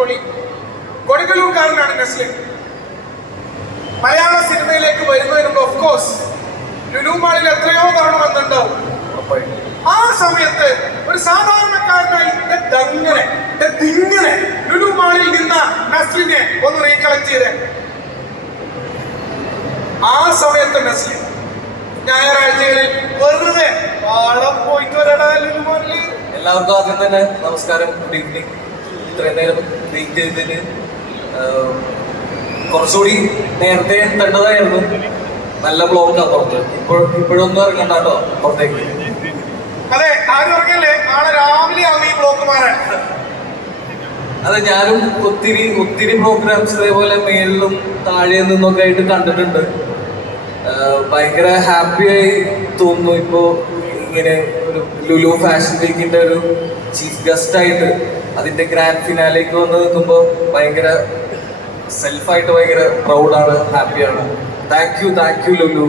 അടിപൊളി. കൊടുങ്ങല്ലൂർക്കാരനാണ് നസ്ലിൻ. മലയാള സിനിമയിലേക്ക് വരുന്നതിന് മുമ്പ് ഓഫ് കോഴ്സ് ലുലു മാളിൽ എത്രയോ തവണ വന്നിട്ടുണ്ടാവും. ആ സമയത്ത് ഒരു സാധാരണക്കാരനായി ഇങ്ങനെ ലുലു മാളിൽ നിന്ന നസ്ലിനെ ഒന്ന് റീകളക്ട് ചെയ്തേ. ആ സമയത്ത് നസ്ലിൻ ഞായറാഴ്ചകളിൽ വെറുതെ പോയിട്ട് വരടാ ലുലു മാളിൽ. എല്ലാവർക്കും ആദ്യം തന്നെ നമസ്കാരം, ഗുഡ് ഈവനിങ്. ഇത്രയും നേരം വെയിറ്റ് ചെയ്തതിന് കുറച്ചുകൂടി നേരത്തെ എത്തേണ്ടതായിരുന്നു. നല്ല ബ്ലോക്കാ പുറത്ത്. ഇപ്പോഴൊന്നും ഇറങ്ങണ്ട കേട്ടോ പുറത്തേക്ക്. അതെ, ആരും ഇറങ്ങിയല്ലേ, നാളെ രാവിലെ ആവും ഈ ബ്ലോക്ക് മാറാൻ. അതെ, ഞാനും ഒത്തിരി പ്രോഗ്രാംസ് ഇതേപോലെ മേളിലും താഴെ നിന്നൊക്കെ ആയിട്ട് കണ്ടിട്ടുണ്ട്. ഭയങ്കര ഹാപ്പിയായി തോന്നുന്നു ഇപ്പോൾ ഇങ്ങനെ ഒരു ലുലു ഫാഷൻ വീക്കിന്റെ ഒരു ചീഫ് ഗസ്റ്റ് ആയിട്ട് അതിന്റെ ഗ്രാൻഡ് ഫിനാലേക്ക് വന്ന് നിൽക്കുമ്പോൾ ഭയങ്കര സെൽഫായിട്ട് ഭയങ്കര പ്രൗഡാണ്, ഹാപ്പിയാണ്. Thank you Lulu.